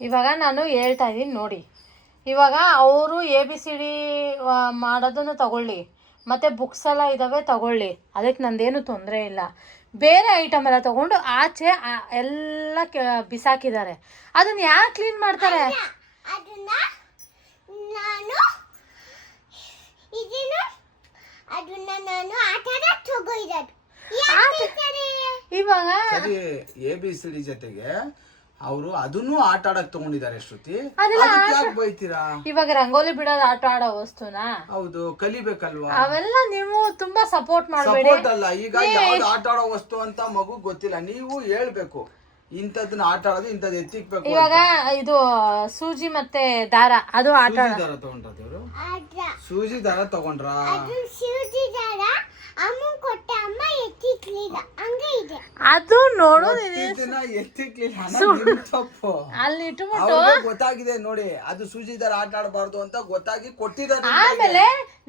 ಇವಾಗ ನಾನು ಹೇಳ್ತಾ ಇದ್ದೀನಿ ನೋಡಿ. ಇವಾಗ ಅವರು ಎ ಬಿ ಸಿ ಡಿ ಮಾಡೋದನ್ನು ತಗೊಳ್ಳಿ. ಮತ್ತು ಬುಕ್ಸ್ ಎಲ್ಲ ಇದ್ದಾವೆ ತಗೊಳ್ಳಿ. ಅದಕ್ಕೆ ನಂದೇನು ತೊಂದರೆ ಇಲ್ಲ. ಬೇರೆ ಐಟಮ್ ಎಲ್ಲ ತಗೊಂಡು ಆಚೆ ಆ- ಎಲ್ಲ ಕೆ ಬಿಸಾಕಿದ್ದಾರೆ. ಅದನ್ನು ಯಾಕೆ ಕ್ಲೀನ್ ಮಾಡ್ತಾರೆ? ಅದನ್ನ ನಾನು ಇದನ್ನು ಅದನ್ನ ನಾನು ಆಟದ ತಗೊಳ್ಳೋದು. ಯಾಕೆ ಇವಾಗ ಸರಿ ಎ ಬಿ ಸಿ ಡಿ ಜೊತೆಗೆ ಅವರು ಅದನ್ನು ಆಟ ಆಡಕ್ ತಗೊಂಡಿದ್ದಾರೆ ಶ್ರುತಿ. ಯಾಕೆ ಬೈತೀರಾ? ಇವಾಗ ರಂಗೋಲಿ ಬಿಡೋದು ಆಟ ಆಡೋ ವಸ್ತುನಾ? ಹೌದು ಕಲಿಬೇಕಲ್ವಾ? ಅವೆಲ್ಲ ನೀವು ತುಂಬಾ ಸಪೋರ್ಟ್ ಮಾಡಬೇಡಿ. ಸಪೋರ್ಟ್ ಅಲ್ಲ ಈಗ ಯಾವ್ದು ಆಟ ಆಡೋ ವಸ್ತು ಅಂತ ಮಗು ಗೊತ್ತಿಲ್ಲ. ನೀವು ಹೇಳ್ಬೇಕು ಇಂಥದನ್ನ ಆಟ ಆಡೋದು ಇಂಥದ್ದು ಎತ್ತಿಕ್ಬೇಕು ಇವಾಗ ಇದು ಸೂಜಿ ಮತ್ತೆ ದಾರ ಅದು ಆಟ ಸೂಜಿ ದಾರ ಅದ ಸೂಜಿ ದಾರ ತಗೊಂಡ್ರ? ಅದು ದಾರ ಅಮ್ಮ ಕೊಟ್ಟ ಅಮ್ಮ ಎತ್ತಿಕ್ಲಿಲ್ಲ ಹಂಗೆ ಇದೆ. ಅದು ನೋಡು ಇದನ್ನ ಎತ್ತಿಕ್ಲಿಲ್ಲ ಅನ್ನೋದು ತಪ್ಪು. ಅಲ್ಲಿ ಇಟ್ಬಿಟ್ಟು. ಅವ್ರಿಗೆ ಗೊತ್ತಾಗಿದೆ ನೋಡಿ ಅದು ಸೂಜಿ ತರ ಆಟ ಆಡಬಾರ್ದು ಅಂತ ಗೊತ್ತಾಗಿ ಕೊಟ್ಟಿದ್ದಾರೆ ಆಮೇಲೆ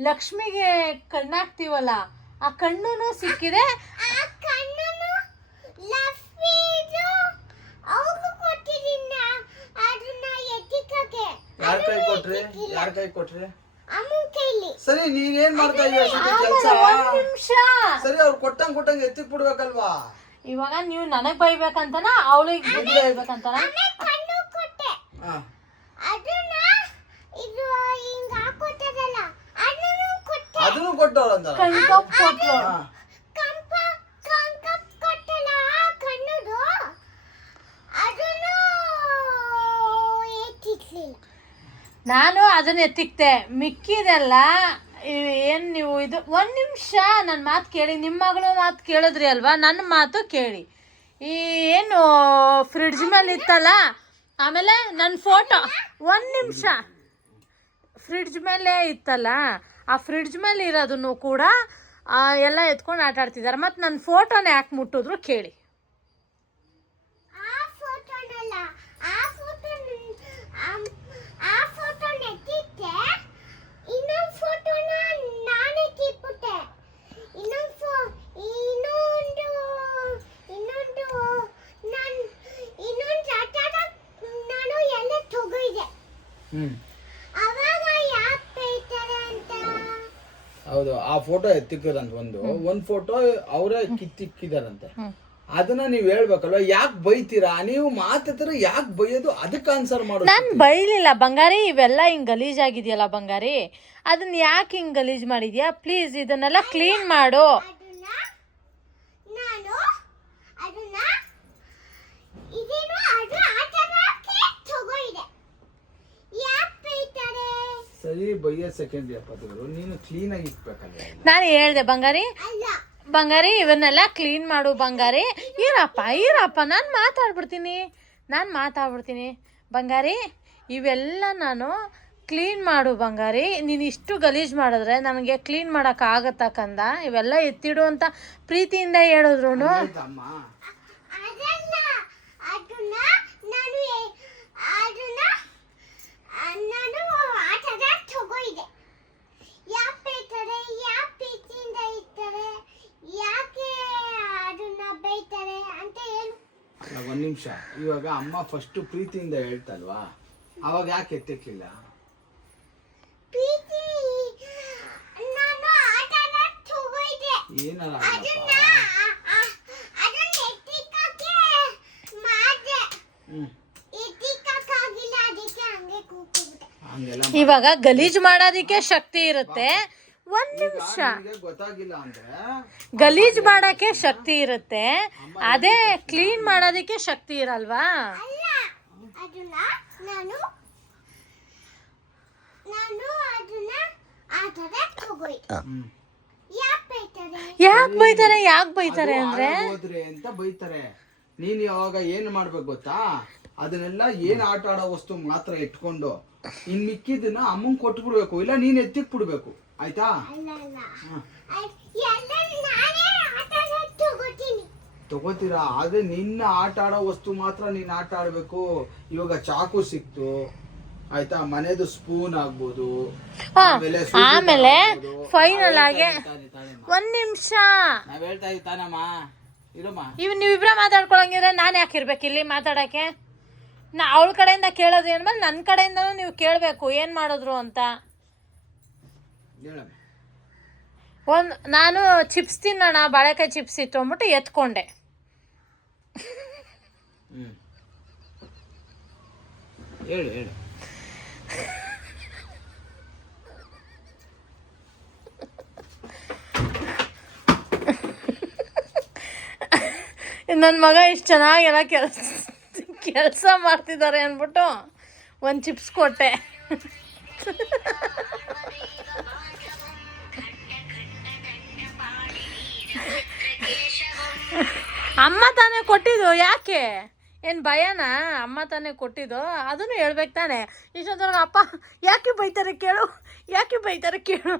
ಲಕ್ಷ್ಮಿಗೆ ಕಣ್ಣಾಕ್ತಿವಲ್ಲ ಆ ಕಣ್ಣುನು ಸಿಕ್ಕಿದೆ. ಆ ಕಣ್ಣನ್ನು ಲಫ್ಫೀದು ಅವ್ರಿಗೂ ಕೊಟ್ಟಿದ್ದೀನಿ. ಅದನ್ನ ಎತ್ತಿಕಕ್ಕೆ ಯಾರ ಕೈ ಕೊಟ್ರಿ? ಯಾರ ಕೈ ಕೊಟ್ರಿ? ಸರಿ ನೀನೇನ್ ಮಾಡ್ತಾ ಇದೀಯ ಕೆಲಸ? ಒಂದ್ ನಿಮಿಷ. ಸರಿ ಅವ್ರು ಕೊಟ್ಟಂಗ್ ಕೊಟ್ಟಂಗ್ ಎತ್ತಿಕ್ ಬಿಡ್ಬೇಕಲ್ವಾ ಇವಾಗ ನೀವು ನನಗ್ ಬೈಬೇಕಂತನ ಅವಳಿಗೆ ಬುದ್ಧಿ ಹೇಳ್ಬೇಕಂತನ? ಕಣ್ಣು ಕೊಟ್ಟೆ. ಅದನ್ನ ಇದು ಹಿಂಗ ಹಾಕೋತದಲ್ಲ ಅದನ್ನು ಕೊಟ್ಟೆ. ಅದನ್ನು ಕೊಟ್ಟವ್ರಂತ ಕಣ್ಕಪ್ ಕೊಟ್ಲು ನಾನು ಅದನ್ನ ಎತ್ತಿಕ್ತೆ. ಮಿಕ್ಕಿದೆಲ್ಲ ಏನು ನೀವು ಇದು, ಒಂದ್ ನಿಮಿಷ ನನ್ನ ಮಾತು ಕೇಳಿ ನಿಮ್ಮ ಮಗಳು ಮಾತು ಕೇಳಿದ್ರಿ ಅಲ್ವಾ? ನನ್ನ ಮಾತು ಕೇಳಿ. ಈ ಏನು ಫ್ರಿಡ್ಜ್ ಮೇಲೆ ಇತ್ತಲ್ಲ, ಆಮೇಲೆ ನನ್ನ ಫೋಟೋ ಒಂದ್ ನಿಮಿಷ. ಫ್ರಿಡ್ಜ್ ಮೇಲೆ ಇತ್ತಲ್ಲ, ಆ ಫ್ರಿಡ್ಜ್ ಮೇಲೆ ಇರೋದನ್ನು ಕೂಡ ಎಲ್ಲ ಎತ್ಕೊಂಡು ಆಟ ಆಡ್ತಿದ್ದಾರೆ ಮತ್ತು ನನ್ನ ಫೋಟೋನ ಯಾಕೆ ಮುಟ್ಟಿದ್ರು ಕೇಳಿ ಆ ಫೋಟೋನಲ್ಲ ಆ ಫೋಟೋ ಆ ಫೋಟೋ ಎತ್ತಿಟ್ಟೆ ಇನ್ನೊಂದು ಫೋಟೋನ ನಾನೇ ಕಿಪ್ಪುತ್ತೆ ಇನ್ನೊಂದು ಫೋ ಇನ್ನೊಂದು ಇನ್ನೊಂದು ನಾನು ಇನ್ನೊಂದು ಆಟದ ನಾನು ಎಲ್ಲ ತಗೊಂಡೆ ಹ್ಮ್ ಅವಾಗ ಯಾಕೆ ಬೈತಾರೆ ಅಂತ ಹೌದು ಆ ಫೋಟೋ ಎತ್ತಿಕ್ಕಿರಂತ ಒಂದು. ಒಂದ್ ಫೋಟೋ ಅವರೇ ಕಿತ್ತಿಕ್ಕಿದಾರಂತೆ. ಅದನ್ನ ನೀವ್ ಹೇಳ್ಬೇಕಲ್ವ? ಯಾಕೆ ಬೈತೀರಾ? ನೀವು ಮಾತಿದ್ರೆ ಯಾಕೆ ಬೈಯೋದು? ಅದಕ್ಕೆ ಆನ್ಸರ್ ಮಾಡೋದು. ನಾನು ಬೈಲಿಲ್ಲ. ಬಂಗಾರಿ ಇವೆಲ್ಲ ಹಿಂಗೆ ಗಲೀಜಾಗಿದೆಯಲ್ಲ ಬಂಗಾರಿ? ಅದನ್ನ ಯಾಕೆ ಹಿಂಗೆ ಗಲೀಜ್ ಮಾಡಿದ್ಯಾ? ಪ್ಲೀಸ್ ಇದನ್ನೆಲ್ಲ ಕ್ಲೀನ್ ಮಾಡು. ಅದನ್ನ ನಾನು ಅದನ್ನ ಇದೇನು ಅದು ಆಟಕ್ಕೆ ತಗೊಂಡೆ ಯಾಕೆ ಬೈತಾರೆ ಸರಿ ಬೈಯರ್ ಸೆಕೆಂಡ್ ಅಪ್ಪದವರು ನೀನು ಕ್ಲೀನ್ ಆಗಿ ಇಕ್ಬೇಕಲ್ವಾ ನಾನು ಹೇಳ್ದೆ ಬಂಗಾರಿ ಅಲ್ಲ ಬಂಗಾರಿ ಇವನ್ನೆಲ್ಲ ಕ್ಲೀನ್ ಮಾಡು ಬಂಗಾರಿ. ಇರಪ್ಪ ಇರಪ್ಪ ನಾನು ಮಾತಾಡ್ಬಿಡ್ತೀನಿ ನಾನು ಮಾತಾಡ್ಬಿಡ್ತೀನಿ. ಬಂಗಾರಿ ಇವೆಲ್ಲ ನಾನು ಕ್ಲೀನ್ ಮಾಡು ಬಂಗಾರಿ. ನೀನು ಇಷ್ಟು ಗಲೀಜು ಮಾಡಿದ್ರೆ ನನಗೆ ಕ್ಲೀನ್ ಮಾಡೋಕ್ಕಾಗತ್ತಾ ಕಂದ? ಇವೆಲ್ಲ ಎತ್ತಿಡು ಅಂತ ಪ್ರೀತಿಯಿಂದ ಹೇಳಿದ್ರು ನಾನು ಎ- ಇದೆ ಯಾಕೆ ಬೈತಾರೆ ಯಾಕೆ ಪ್ರೀತಿಯಿಂದ ಇರ್ತಾರೆ ಯಾಕೆ ಅದನ್ನ ಬೈತಾರೆ ಅಂತ ಹೇಳು. ಒಂದು ನಿಮಿಷ. ಇವಾಗ ಅಮ್ಮ ಫಸ್ಟ್ ಪ್ರೀತಿಯಿಂದ ಹೇಳ್ತಲ್ವಾ? ಅವಾಗ ಯಾಕೆ ಎತ್ತಿಕ್ಲಿಲ್ಲ ಪ್ರೀತಿ ನಾನು ಆಟದ ತಗೊಂಡೆ ಏನಲ್ಲ ಅದನ್ನ ಅದನ್ನ ಮಾಡಿದೆ. ಹ್ಮ್ ಎತ್ತಿಕ್ಕಾಗಿಲ್ಲ ಅದಕ್ಕೆ ಹಂಗೆ ಕೂತ್ಬಿಟ್ಟೆ ಹಂಗೆಲ್ಲ ಇವಾಗ ಗಲೀಜ್ ಮಾಡೋದಕ್ಕೆ ಶಕ್ತಿ ಇರುತ್ತೆ. ಒಂದು ನಿಮಿಷ. ಗೊತ್ತಾಗಿಲ್ಲ ಅಂದ್ರೆ ಗಲೀಜ್ ಮಾಡಕ್ಕೆ ಶಕ್ತಿ ಇರುತ್ತೆ. ಅದೇ ಕ್ಲೀನ್ ಮಾಡೋದಕ್ಕೆ ಶಕ್ತಿ ಇರಲ್ವಾ? ಅಲ್ಲ ಅದನ್ನ ನಾನು ನಾನು ಅದನ್ನ ಆಟದ ತಗೊಂಡೆ ಹ್ಮ್. ಯಾಕೆ ಬೈತಾರೆ? ಯಾಕೆ ಬೈತಾರೆ? ಅಂದ್ರೆ? ಹಾಳಾಗ್ ಅಂತ ಬೈತಾರೆ. ನೀನ್ ಯಾವಾಗ ಏನ್ ಮಾಡ್ಬೇಕು ಗೊತ್ತಾ? ಅದನ್ನೆಲ್ಲ ಏನ್ ಆಟ ಆಡೋ ವಸ್ತು ಮಾತ್ರ ಇಟ್ಕೊಂಡು ಇನ್ ಮಿಕ್ಕಿದ್ದನ್ನ ಅಮ್ಮನ್ ಕೊಟ್ಟು ಬಿಡ್ಬೇಕು ಇಲ್ಲ ನೀನ್ ಎತ್ತಿಕ್ ಬಿಡ್ಬೇಕು ಆಯ್ತಾ ತಗೋತೀರಾ? ಆದ್ರೆ ನಿನ್ನ ಆಟ ಆಡೋ ವಸ್ತು ಮಾತ್ರ ನೀನ್ ಆಟ ಆಡ್ಬೇಕು. ಇವಾಗ ಚಾಕು ಸಿಕ್ತು. ಆಯ್ತಾ? ಮನೆದು ಸ್ಪೂನ್ ಆಗ್ಬೋದು. ಆಮೇಲೆ. ಫೈನಲ್ ಆಗಿ ಒಂದ್ ನಿಮಿಷ. ನಾವ್ ಹೇಳ್ತಾ ತಾನಮ್ಮ ಇರಮ್ಮ ಇವ್ ನೀವಿಬ್ರ ಮಾತಾಡ್ಕೊಳಂಗಿದ್ರೆ ನಾನು ಯಾಕೆ ಇರ್ಬೇಕು ಇಲ್ಲಿ ಮಾತಾಡಕ್ಕೆ? ನಾ ಅವಳ ಕಡೆಯಿಂದ ಕೇಳೋದು ಏನ್ಮೇಲೆ ನನ್ನ ಕಡೆಯಿಂದನೂ ನೀವು ಕೇಳಬೇಕು ಏನು ಮಾಡಿದ್ರು ಅಂತ. ಒಂದು ನಾನು ಚಿಪ್ಸ್ ತಿನ್ನೋಣ ಬಾಳೆಕಾಯಿ ಚಿಪ್ಸ್ ಇತ್ತು ಅಂದ್ಬಿಟ್ಟು ಎತ್ಕೊಂಡೆ. ಹ್ಞೂ ಹೇಳು ಹೇಳು. ನನ್ನ ಮಗ ಇಷ್ಟು ಚೆನ್ನಾಗೆಲ್ಲ ಕೆಲಸ ಕೆಲಸ ಮಾಡ್ತಿದ್ದಾರೆ ಅಂದ್ಬಿಟ್ಟು ಒಂದು ಚಿಪ್ಸ್ ಕೊಟ್ಟೆ. ಅಮ್ಮ ತಾನೇ ಕೊಟ್ಟಿದ್ದು, ಯಾಕೆ? ಏನು ಭಯನಾ? ಅಮ್ಮ ತಾನೇ ಕೊಟ್ಟಿದ್ದು, ಅದನ್ನು ಹೇಳ್ಬೇಕು ತಾನೆ. ಇಷ್ಟೊತ್ತವರೆಗೆ ಅಪ್ಪ, ಯಾಕೆ ಬೈತಾರೆ ಕೇಳು, ಯಾಕೆ ಬೈತಾರೆ ಕೇಳು.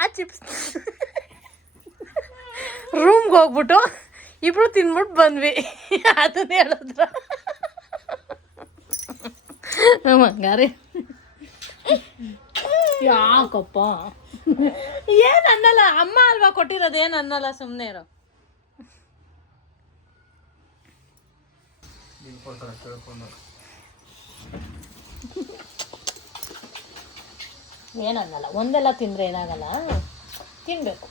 ಆ ಚಿಪ್ಸ್ ರೂಮ್ಗೆ ಹೋಗ್ಬಿಟ್ಟು ಇಬ್ರು ತಿನ್ಬಿಟ್ಟು ಬಂದ್ವಿ. ಅದನ್ನ ಹೇಳಿದ್ರ. ಹಂಗಾರೆ ಯಾಕಪ್ಪ ಏನು ಅನ್ನಲ್ಲ ಅಮ್ಮ ಅಲ್ವಾ ಕೊಟ್ಟಿರೋದು ಏನು ಅನ್ನಲ್ಲ ಸುಮ್ಮನೆ ಇರೋ ಏನಲ್ಲ ಒಂದೆಲ್ಲ ತಿಂದ್ರೆ ಏನಾಗಲ್ಲ ತಿನ್ನಬೇಕು